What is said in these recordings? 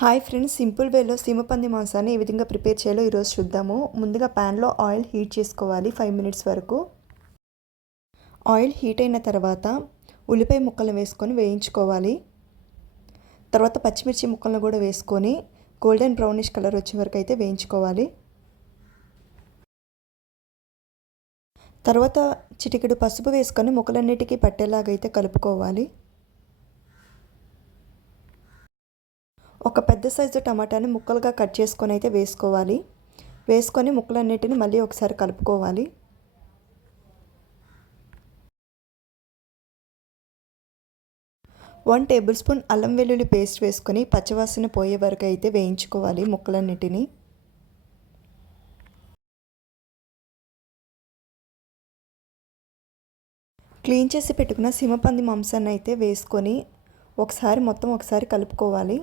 Hi friends simple వేలో సీమపంది మాంసాన్ని ఏ విధంగా ప్రిపేర్ చేయాలో ఈరోజు చూద్దాము. ముందుగా ప్యాన్లో ఆయిల్ హీట్ చేసుకోవాలి ఫైవ్ మినిట్స్ వరకు. ఆయిల్ హీట్ అయిన తర్వాత ఉల్లిపాయ ముక్కలను వేసుకొని వేయించుకోవాలి. తర్వాత పచ్చిమిర్చి ముక్కలను కూడా వేసుకొని గోల్డెన్ బ్రౌనిష్ కలర్ వచ్చే వరకు అయితే వేయించుకోవాలి. తర్వాత చిటికెడు పసుపు వేసుకొని ముక్కలన్నిటికీ పట్టేలాగైతే కలుపుకోవాలి. ఒక పెద్ద సైజు టమాటాని ముక్కలుగా కట్ చేసుకొని అయితే వేసుకోవాలి. వేసుకొని ముక్కలన్నిటిని మళ్ళీ ఒకసారి కలుపుకోవాలి. వన్ టేబుల్ స్పూన్ అల్లం వెల్లుల్లి పేస్ట్ వేసుకొని పచ్చవాసన పోయే వరకు అయితే వేయించుకోవాలి ముక్కలన్నిటిని. క్లీన్ చేసి పెట్టుకున్న సింహపంది మాంసాన్ని అయితే వేసుకొని ఒకసారి మొత్తం ఒకసారి కలుపుకోవాలి.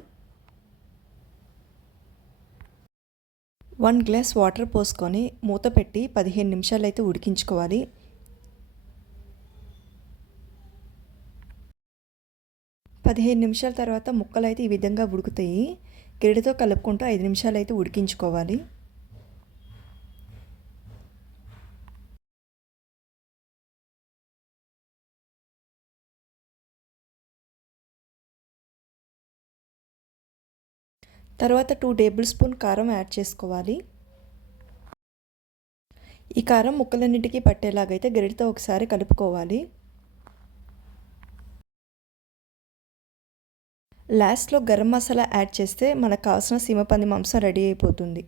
వన్ గ్లాస్ వాటర్ పోసుకొని మూత పెట్టి పదిహేను నిమిషాలు అయితే ఉడికించుకోవాలి. పదిహేను నిమిషాల తర్వాత ముక్కలు అయితే ఈ విధంగా ఉడుకుతాయి. గిరిడితో కలుపుకుంటూ ఐదు నిమిషాలు అయితే ఉడికించుకోవాలి. తర్వాత టూ టేబుల్ స్పూన్ కారం యాడ్ చేసుకోవాలి. ఈ కారం ముక్కలన్నింటికి పట్టేలాగైతే గరిటతో ఒకసారి కలుపుకోవాలి. లాస్ట్లో గరం మసాలా యాడ్ చేస్తే మనకు కావాల్సిన సీమపంది మాంసం రెడీ అయిపోతుంది.